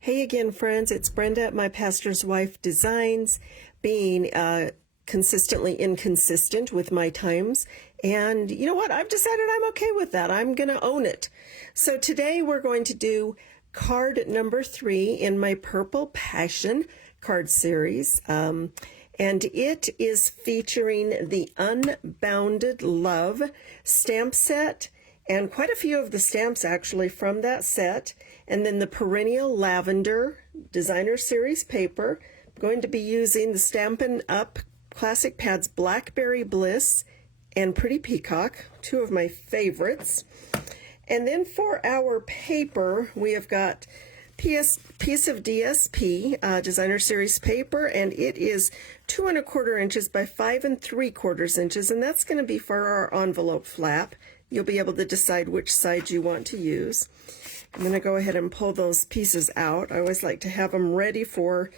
Hey again, friends. It's Brenda at My Pastor's Wife Designs, being consistently inconsistent with my times. And you know what? I've decided I'm okay with that. I'm going to own it. So today we're going to do card number 3 in my Purple Passion card series. And it is featuring the Unbounded Love stamp set, and quite a few of the stamps actually from that set. And then the Perennial Lavender Designer Series paper. I'm going to be using the Stampin' Up! Classic Pads Blackberry Bliss and Pretty Peacock, two of my favorites. And then for our paper, we have got piece of DSP Designer Series paper, and it is 2 1/4 inches by 5 3/4 inches, and that's going to be for our envelope flap. You'll be able to decide which side you want to use. I'm going to go ahead and pull those pieces out. I always like to have them ready for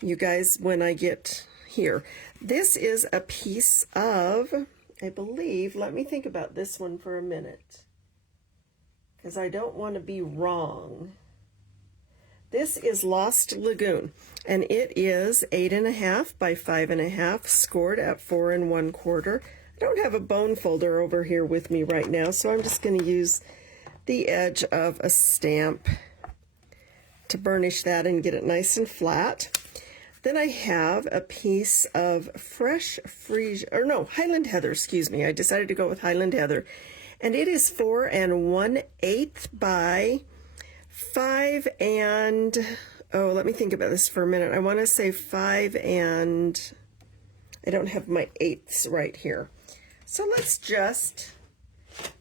you guys when I get here. This is a piece of, I believe, let me think about this one for a minute, because I don't want to be wrong. This is Lost Lagoon, and it is 8 1/2 by 5 1/2, scored at 4 1/4. I don't have a bone folder over here with me right now, so I'm just going to use the edge of a stamp to burnish that and get it nice and flat. Then I have a piece of Highland Heather, excuse me. I decided to go with Highland Heather. And it is 4 1/8 by 5 let me think about this for a minute. I want to say 5 I don't have my eighths right here. So let's just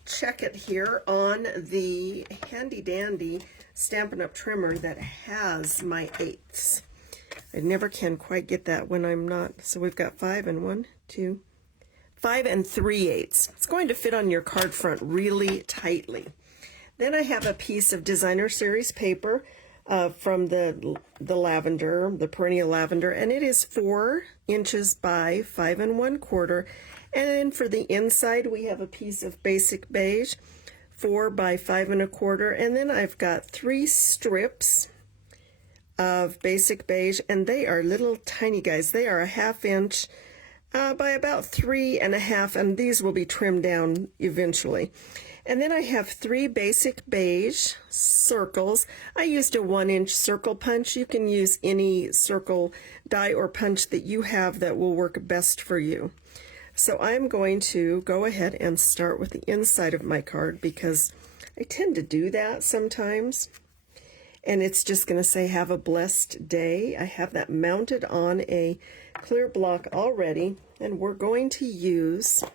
check it here on the handy dandy Stampin' Up! Trimmer that has my eighths. I never can quite get that when I'm not. So we've got 5 3/8. It's going to fit on your card front really tightly. Then I have a piece of Designer Series paper from the lavender, the Perennial Lavender, and it is 4 inches by 5 1/4. And then for the inside, we have a piece of Basic Beige, 4 by 5 1/4. And then I've got 3 strips of Basic Beige, and they are little tiny guys. They are a 1/2 inch by about 3 1/2, and these will be trimmed down eventually. And then I have 3 Basic Beige circles. I used a 1-inch circle punch. You can use any circle die or punch that you have that will work best for you. So I'm going to go ahead and start with the inside of my card, because I tend to do that sometimes. And it's just going to say, have a blessed day. I have that mounted on a clear block already, and we're going to use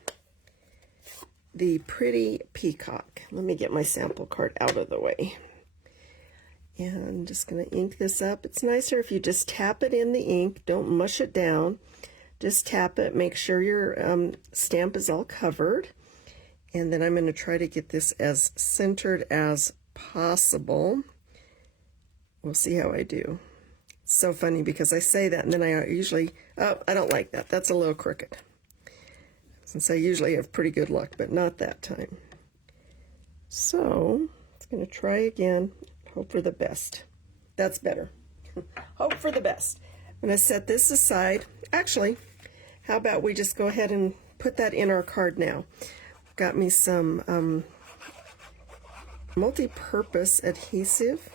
the Pretty Peacock. Let me get my sample card out of the way. And I'm just going to ink this up. It's nicer if you just tap it in the ink. Don't mush it down. Just tap it. Make sure your stamp is all covered. And then I'm going to try to get this as centered as possible. We'll see how I do. It's so funny because I say that and then I usually, I don't like that. That's a little crooked. Since I usually have pretty good luck, but not that time. So, it's going to try again. Hope for the best. That's better. Hope for the best. I'm going to set this aside. Actually, how about we just go ahead and put that in our card now. Got me some multi-purpose adhesive.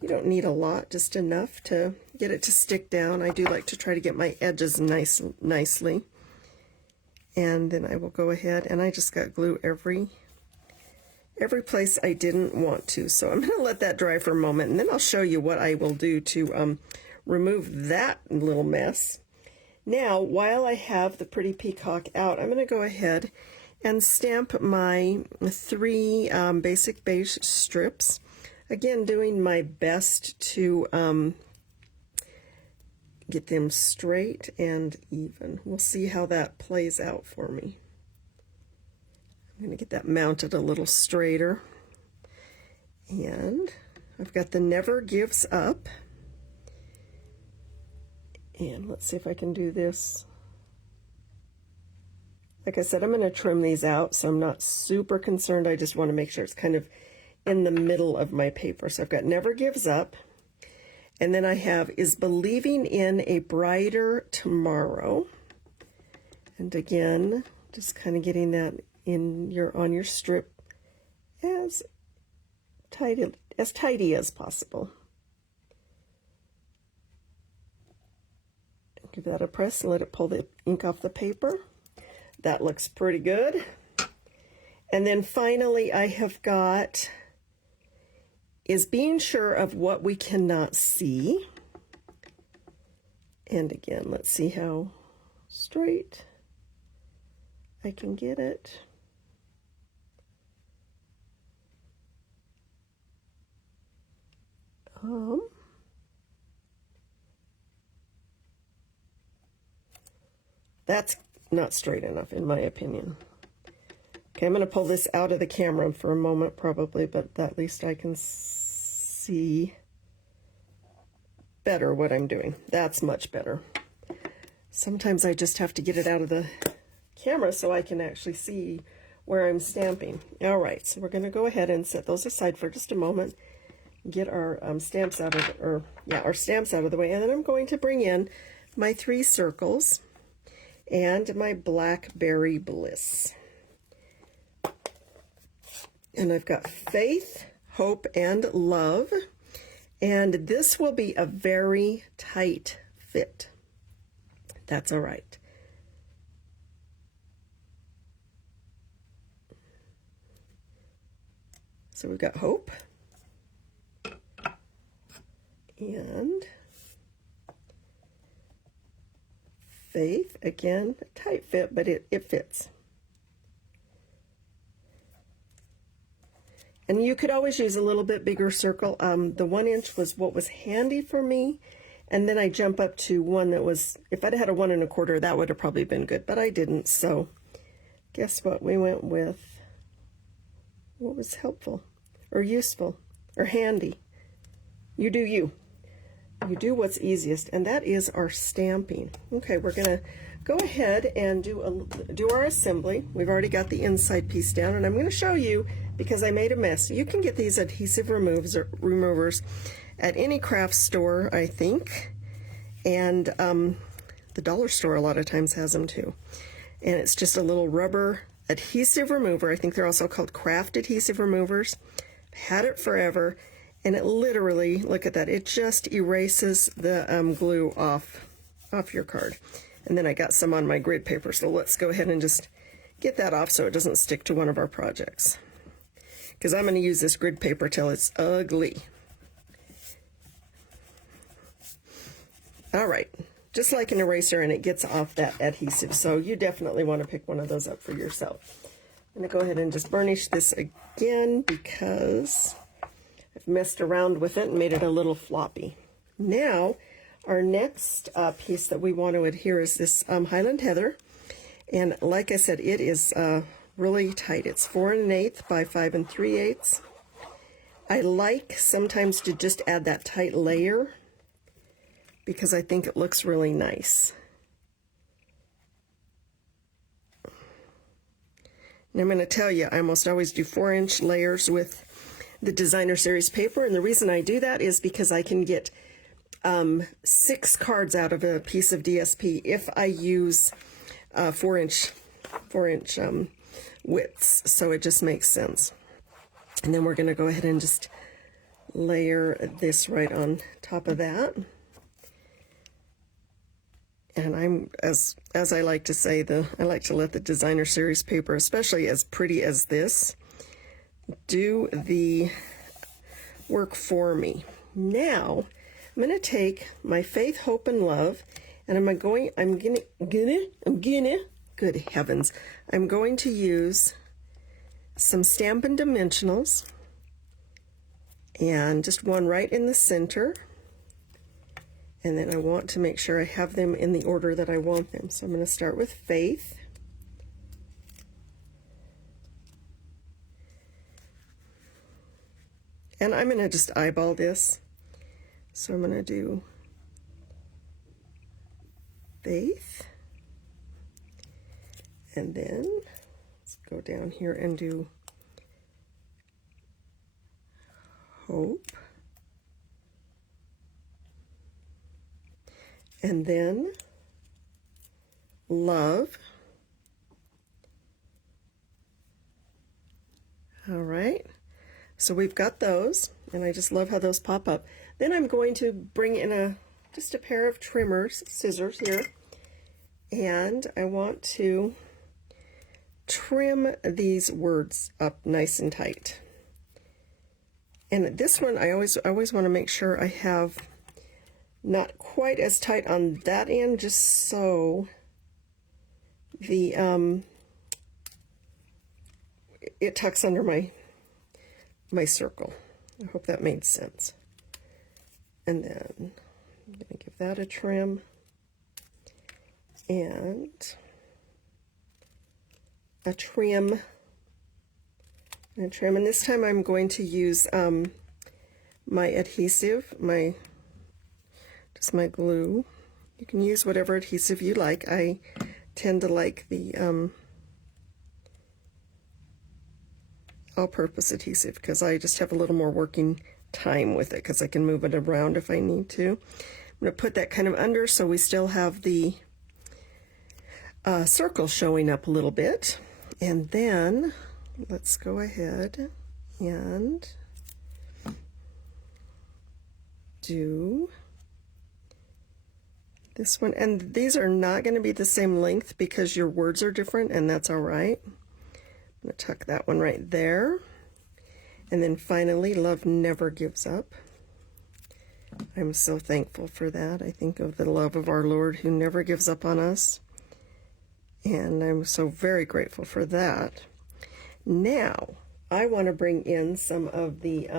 You don't need a lot, just enough to get it to stick down. I do like to try to get my edges nicely. And then I will go ahead, and I just got glue every place I didn't want to. So I'm going to let that dry for a moment, and then I'll show you what I will do to remove that little mess. Now, while I have the Pretty Peacock out, I'm going to go ahead and stamp my 3 Basic Beige strips. Again, doing my best to get them straight and even. We'll see how that plays out for me. I'm going to get that mounted a little straighter. And I've got the Never Gives Up. And let's see if I can do this. Like I said, I'm going to trim these out, so I'm not super concerned. I just want to make sure it's kind of in the middle of my paper. So I've got Never Gives Up, And then I have is believing in a brighter tomorrow. And again, just kind of getting that in on your strip as tidy as possible. Give that a press and let it pull the ink off the paper. That looks pretty good. And then finally I have got is being sure of what we cannot see. And again, let's see how straight I can get it. That's not straight enough in my opinion. Okay, I'm going to pull this out of the camera for a moment probably, but at least I can see better what I'm doing. That's much better. Sometimes I just have to get it out of the camera so I can actually see where I'm stamping. All right, so we're going to go ahead and set those aside for just a moment. Get our stamps out of our stamps out of the way, and then I'm going to bring in my 3 circles and my Blackberry Bliss. And I've got faith, hope, and love. And this will be a very tight fit. That's all right. So we've got hope and faith. Again, a tight fit, but it fits. And you could always use a little bit bigger circle. The 1 inch was what was handy for me. And then I jump up to one that was, if I'd had a 1 1/4, that would have probably been good, but I didn't. So guess what? We went with what was helpful or useful or handy. You do you. You do what's easiest, and that is our stamping. Okay, we're going to go ahead and do our assembly. We've already got the inside piece down, and I'm going to show you because I made a mess. You can get these adhesive removers at any craft store, I think, and the dollar store a lot of times has them too. And it's just a little rubber adhesive remover. I think they're also called craft adhesive removers. Had it forever, and it literally, look at that, it just erases the glue off your card. And then I got some on my grid paper, so let's go ahead and just get that off so it doesn't stick to one of our projects. Because I'm going to use this grid paper till it's ugly. All right, just like an eraser, and it gets off that adhesive, so you definitely want to pick one of those up for yourself. I'm going to go ahead and just burnish this again because I've messed around with it and made it a little floppy. Now, our next piece that we want to adhere is this Highland Heather. And like I said, it is really tight. It's 4 1/8 by 5 3/8. I like sometimes to just add that tight layer because I think it looks really nice. And I'm going to tell you, I almost always do 4-inch layers with the Designer Series paper, and the reason I do that is because I can get 6 cards out of a piece of DSP if I use 4-inch widths, so it just makes sense. And then we're going to go ahead and just layer this right on top of that. And I'm, as I like to say, I like to let the Designer Series paper, especially as pretty as this, do the work for me. Now, I'm going to take my faith, hope, and love, and I'm gonna, good heavens, I'm going to use some Stampin' Dimensionals, and just one right in the center. And then I want to make sure I have them in the order that I want them. So I'm going to start with faith. And I'm going to just eyeball this. So I'm going to do faith. And then let's go down here and do hope. and then love. All right, so we've got those, and I just love how those pop up. Then I'm going to bring in just a pair of scissors here, and I want to trim these words up nice and tight. And this one, I always want to make sure I have not quite as tight on that end, just so the it tucks under my circle. I hope that made sense. And then I'm going to give that a trim, and a trim, and trim. And this time I'm going to use my adhesive, just my glue. You can use whatever adhesive you like. I tend to like the all-purpose adhesive because I just have a little more working time with it because I can move it around if I need to. I'm going to put that kind of under so we still have the circle showing up a little bit. And then let's go ahead and do this one. And these are not going to be the same length because your words are different, and that's all right. I'm going to tuck that one right there. And then finally, love never gives up. I'm so thankful for that. I think of the love of our Lord who never gives up on us. And I'm so very grateful for that. Now, I want to bring in some of the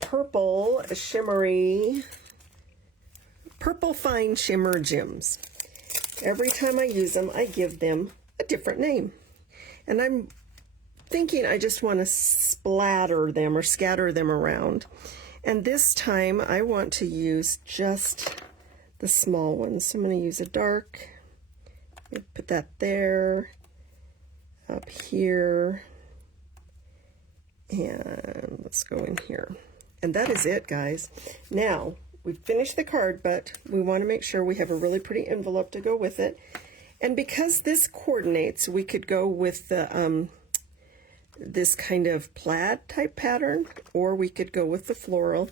purple fine shimmer gems. Every time I use them, I give them a different name. And I'm thinking I just want to splatter them or scatter them around. And this time I want to use just the small ones. So I'm going to use a dark, put that there, up here, and let's go in here. And that is it, guys. Now, we've finished the card, but we want to make sure we have a really pretty envelope to go with it. And because this coordinates, we could go with the this kind of plaid type pattern, or we could go with the floral.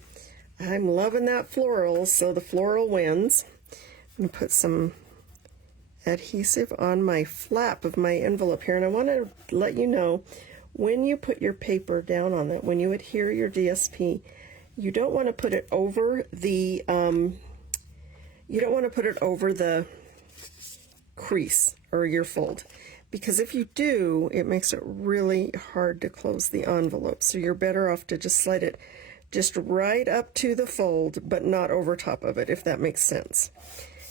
I'm loving that floral, so the floral wins. I'm going to put some adhesive on my flap of my envelope here, and I want to let you know, when you put your paper down on it, when you adhere your DSP, you don't want to put it over the crease or your fold, because if you do, it makes it really hard to close the envelope. So you're better off to just slide it just right up to the fold, but not over top of it, if that makes sense.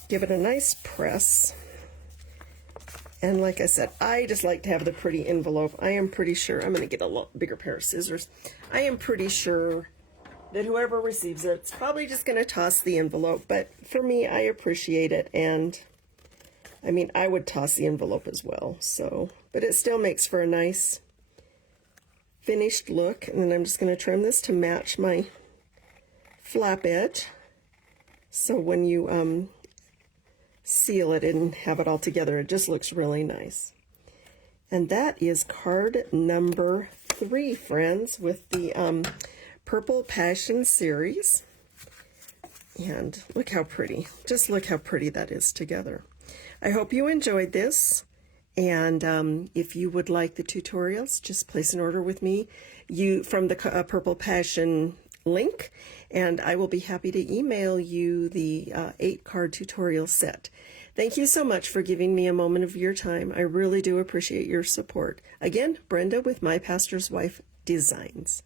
Give it a nice press. And like I said, I just like to have the pretty envelope. I am pretty sure, I'm going to get a lot bigger pair of scissors. I am pretty sure that whoever receives it's probably just going to toss the envelope. But for me, I appreciate it. And I mean, I would toss the envelope as well. So, but it still makes for a nice finished look. And then I'm just going to trim this to match my flap edge. So when you seal it and have it all together, it just looks really nice. And that is card number 3, friends, with the Purple Passion series. And look how pretty. Just look how pretty that is together. I hope you enjoyed this. And if you would like the tutorials, just place an order with me from the Purple Passion link, and I will be happy to email you the 8-card tutorial set. Thank you so much for giving me a moment of your time. I really do appreciate your support. Again, Brenda with My Pastor's Wife Designs.